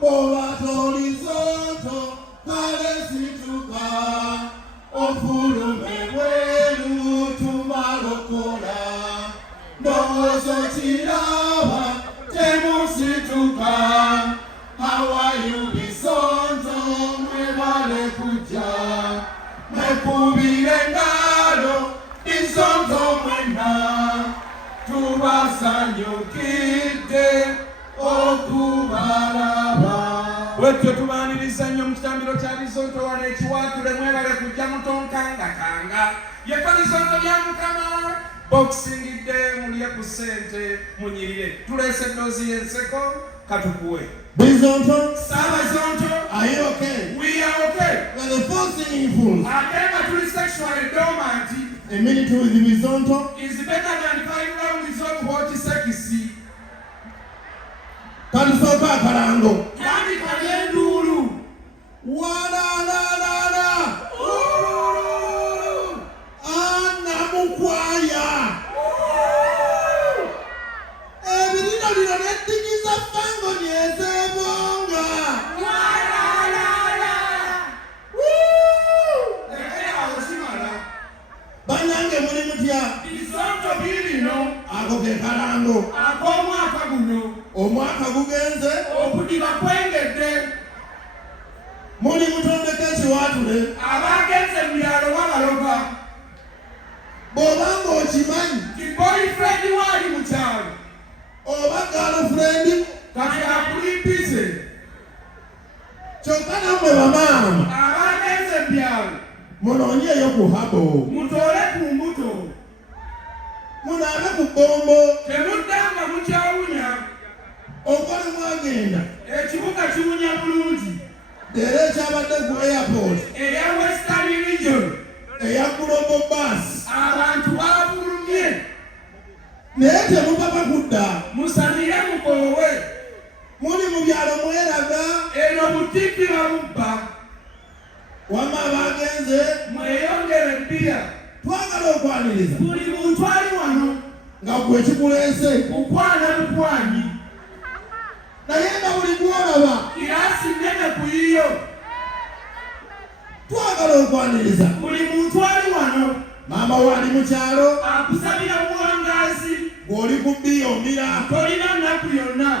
Bobato Bizonto kale situka ofulume welu tumalokola ndozo chilaba temusituka hawaii Bizonto mwebale kuja mekubile ngalo Bizonto mwena tubasanyukide okubalaba wetyo tubaniriza nnyo mu kitambiro kya Bizonto wano Ekiwatule mwebale kujja mu Tonkangakanga yekka Bizonto bya Mukama Boxing Day mulye ku ssente munyirire tuleese eddoozi y'enseko katukuwe Bizonto Bizonto are you okay? We are okay. Well, the first thing in full atenga tuli sexually dormant a minute with Bizonto is better than 5 rounds without what is sexy. Kalisoka karango yani kalendulu wala la la la ana mukwaya ebirina lino netikiza fango nyeze bonga wala la la banyange muli mutya Bizonto bilino akoke karango akomwaka guno omwaka gugenze okudiba kwengedde muli mu Tondeka Ekiwatule abagenze mu byalo babaloga bw'obanga okimanyi ti boyfriend wali mu kyalo oba girlfriend kati akulimpize kyokka nammwe bamaama abagenze mu byalo munoonyeeyo ku habo mutoole ku mbuto munaabe ku bbombo temuddanga mukyawunya okole mwagenda ekibuga kiwunya bulungi era ekyabadde ku airport eya Western Region eya Global Bus abantu babulumye naye temupapa kudda musanire mukoowe muli mu byalo mweraga eno butiti babubba wama bagenze mweyongere bbiya twagala okwaniriza buli muntu ali wano nga gwe kikuleese kukwana mukwanyi naye nga buli gwolaba kirasi nnene ku yiyo twagala okwaniriza buli muntu ali wano maama wali mu kyalo akusabira buwangazi ng'oli ku bbiyombira tolina nnaku yonna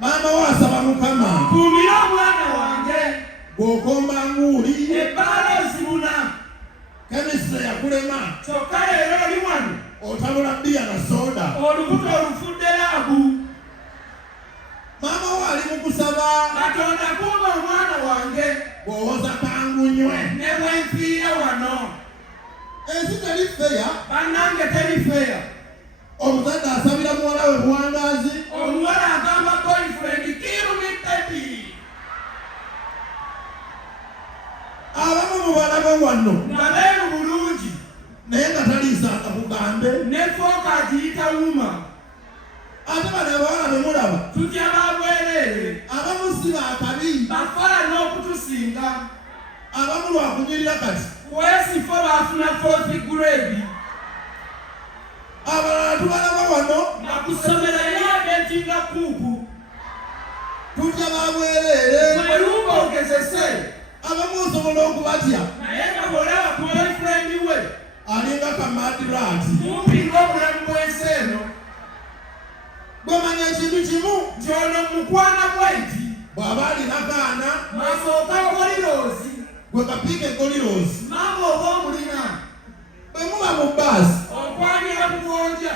maama wasaba Mukama kuumira omwana wange bw'okomba nguuli ebbaala ozibuna kemisitule yakulema kyokka leero oli wano otabula bbiya na soda olubuto olufudde laabu maama wali mu kusaba Katonda kumba omwana wange bw'owoza kangunywe ne bwe nfiira wano ensi teri feya bannange teri feya omuzadde asabira muwala we buwangazi omuwala agamba boyfriend kill me baby abamu mu balabe wano nga beeru bulungi naye nga taliisanga kugambe ne fooka agiyita wuma ate bano abawala bemulaba tutya babwereere abamu si baakabi bafala n'okutusinga abamu lwakunyirira kati kwesifo baafuna 4th grade abalala tubalaba wano nga kusomera yagentinga kuuku tutya babwereere bwerumba ogezese abamu osobola okubatya naye nga bw'olaba ku boyfriend we alinga kamadirati mumpinga obulamu bw'ensi eno bwemanya ekintu kimu nti ono mukwana bwaiti bw'aba alina kaana masooka goliroozi gwe kapiike goliroozi maama oba omulina bwe muba mu bbaasi okwanira kugonja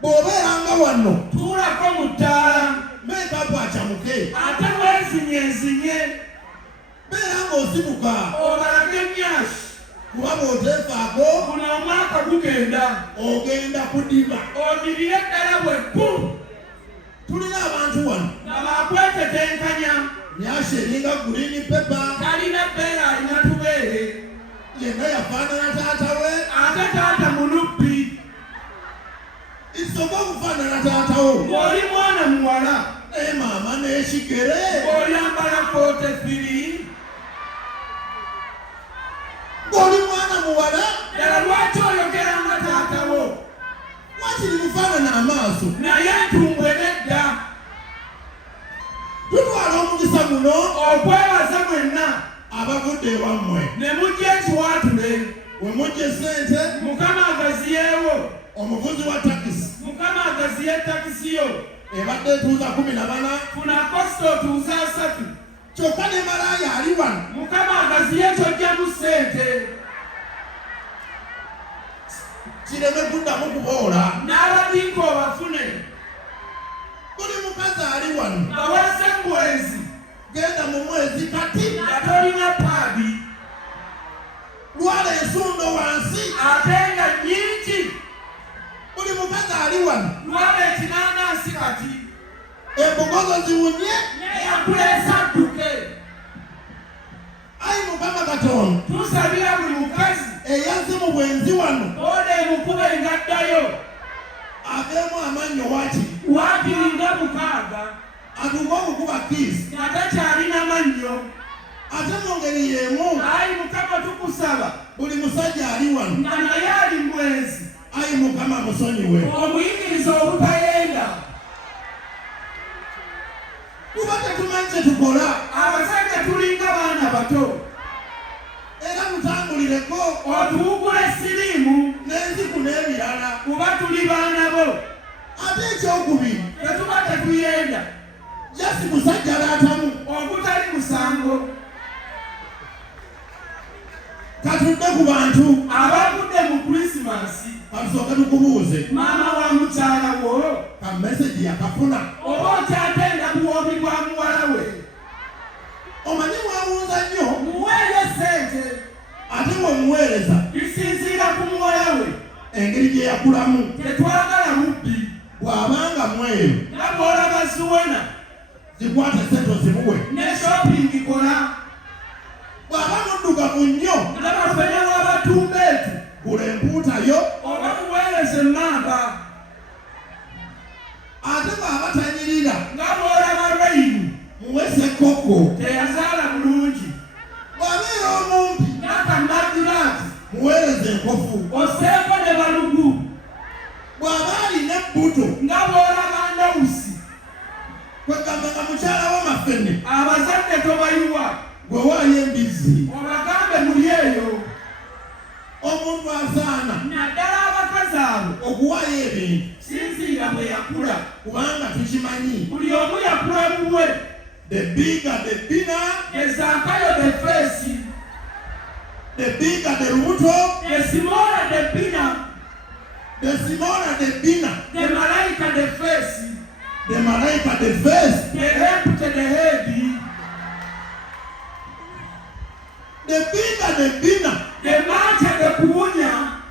bw'obeeranga wano tuulako mu ttaala meekapu akyamuke ate weezinyezinye beera ng'osibuka obalage emyasi kuba bw'oteefaako guno omwaka gugenda ogenda kudiba odirire eddala bwekku tulina abantu wano nga bakwetetenkanya myasi eringa green paper talina bbeera alina tubeere yenna yafaanana taata we ate taata mulubbi isoka okufaanana taatawo ng'oli mwana muwala naye maama n'ekigere ng'oyambala 43 ng'oli mwana muwala ddala lwaki oyogeranga taatawo wakiri mufaanana amaaso naye ntumbwe nedda omukisa guno okwebaza mwenna abavudde ewammwe ne mujja Ekiwatule we mujja sente Mukama agaziyeewo omuvuzi wa takisi Mukama agaziye takisi yo ebadde etuuza 14 funa kosta otuuza 3 kyokka ne malaaya ali wano Mukama agaziye kyojjamu ssente kireme kuddamu kuboola n'abadinka obafune buli mukazi ali wano aweze mwezi genda mu mwezi kati nga tolina paadi lwala ensundo wansi ate nga nnyingi buli mukazi ali wano lwala ekinaanansi kati embogozo ziwunye neyakuleesa dduke ayi Mukama Katonda tusabira buli mukazi eyazze mu bwenzi wano oda emukuba engaddayo ageemu amannyo waki waakiringa 6 atuuka okukuba kiisi nga takyalina mannyo ate mu ngeri y'emu ayi Mukama tukusaba buli musajja ali wano nga naye ali mwezi ayi Mukama musonyiwe omuyigiriza obutayenda kuba tetumanyi kye tukola abasajja tulinga baana bato era mutambulireko otuwugula siriimu n'enziku n'ebirala kuba tuli baana bo ate ekyokubiri tetuba tetuyenda jasi musajja laatamu ogutali musango katudde ku bantu abagudde mu Krisimasi katusooke tukubuuze maama wa mukyala wo ka meseji yakafuna oba okyatenda buwoomi bwa muwala we omanyi mwawunza nnyo muweerye ssente ate bw'omuweereza bisinziira ku muwala we engeri gye yakulamu tetwagala mubbi bw'abanga mweru nga bw'olaba ziwena zikwate sente ozimuwe ne shopping kola bw'aba muddugavu nnyo nga bafenya w'abatumbeetu gula empuutayo oba muweereze emmamba ate bw'aba tanyirira nga bw'olaba lweyini muwese koko teyazaala bulungi bw'abeera omumpi n'akamadiraati muweereze enkofu oseeko ne balugu bw'aba alina ebbuto nga bw'olaba ndawusi kwegamba nga mukyala w'amafene abazadde tobayiwa gwe waayo embizzi obagambe muli eyo omuntu asaana naddala abakazi abo okuwaayo ebintu sinziira bwe yakula kubanga tukimanyi buli omu yakula bubwe the bigger the dinner ezaakayo the feesi the bigger the lubuto the smaller the dinner the smaller the dinner the malaika the feesi the malaika the face the empty the head the bigger the dinner the macha the kuunya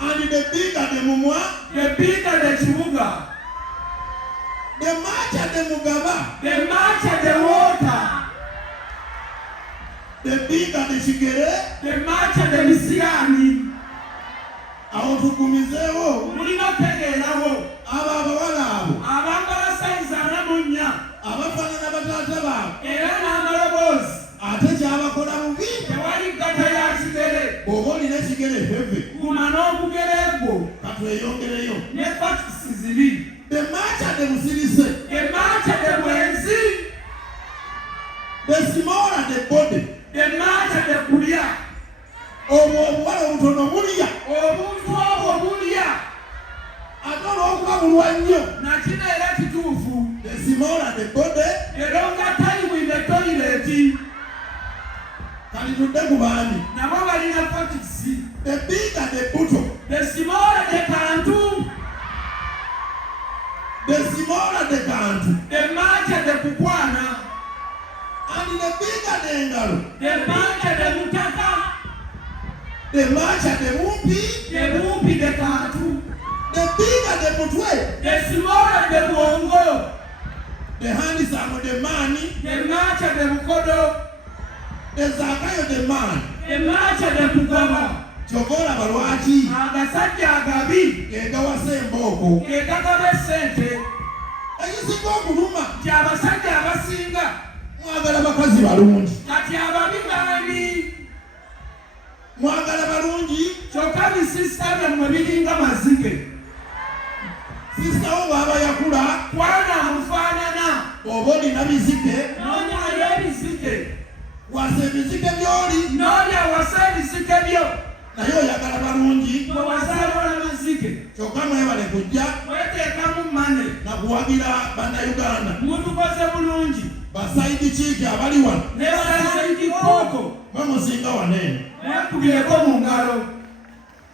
and the bigger the mumwa the bigger the kibuga the macha the mugaba the macha the water the bigger the kigere the macha the misiyani awo tugumizeewo mulina otegeerawo abo abawala abo abambala sayizi 4 abafaanana bataata baabwe era n'amaloboozi ate kyabakola bubi tewali ggata ya kigere oba olina ekigere heve guma n'obugere gwo katweyongereyo ne fakisi ziri the macha the musirise emacha de bwenzi the smaller the body emacha de kulya obwo obuwala obutono bulya obuntu obwo bulya ate olw'okuba bulwa nnyo nakino era kituufu the smaller the body era nga tayimu in the toilet kalitudde ku baami nabo balina fakisi the bigger the buto the smaller the kantu the smaller the kantu emacha de kukwana and the bigger the engalo emacha de mutaka the macha the mumpi ebuupi de kantu the bigger the mutwe the smaller de bwongo the handsome the mani emacha de bukodo the zakayo the man emacha de kugaba kyova olaba lwaki agasajja agabi gegawasa embooko gegagaba essente ekisinga okuluma nti abasajja abasinga mwagala bakazi balungi kati ababi baani mwagala balungi kyokka bisisita byammwe biringa mazige sisitawo bw'aba yakula kwana amufaanana oba bw'oli na bizike n'onyayo ebizike wasa ebizike by'oli n'olya wasa ebizike byo naye oyagala balungi bwe wazaala amazike kyokka mwebale kujja weteekamu mane nakuwagira bannayuganda mutukoze bulungi basayidi kiiki abali wano ne basayidi kooko mwe musinga waneeno mwekubireko mu ngalo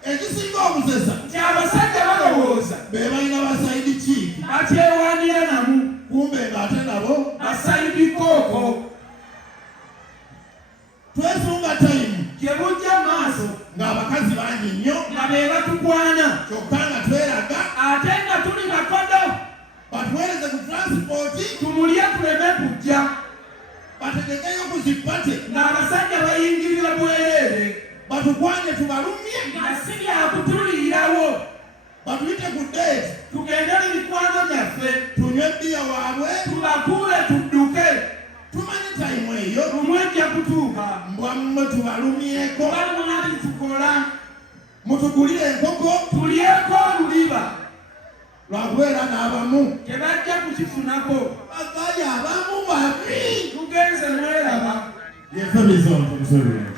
ekisinga obuzesa nti abasajja balowooza be balina basayidi kiiki batyewaanira namu kumbe ng'ate nabo basayidi kooko twesunga tayimu gye bujja maaso ng'abakazi bangi nnyo nga be batukwana kyokka nga tweraga ate nga tuli bakodo batuweereze ku transipooti tumulye tuleme kujja bategekeyo ku zipate ng'abasajja bayingirira bwereere batukwanye tubalumye nga si byakutuliirawo batuyite ku deeti tugende mikwano gyaffe tunywe bbiya waabwe tubakuule tudduke tumanyi tayimu eyo lumwejja kutuuka mbwammwe tubalumyeko balumwali tukola mutugulire enkoko tulyeko oluliba lwakubeera n'abamu tebajja kukifunako bagayi abamu babi tugenze mweraba yefe bizonto musobera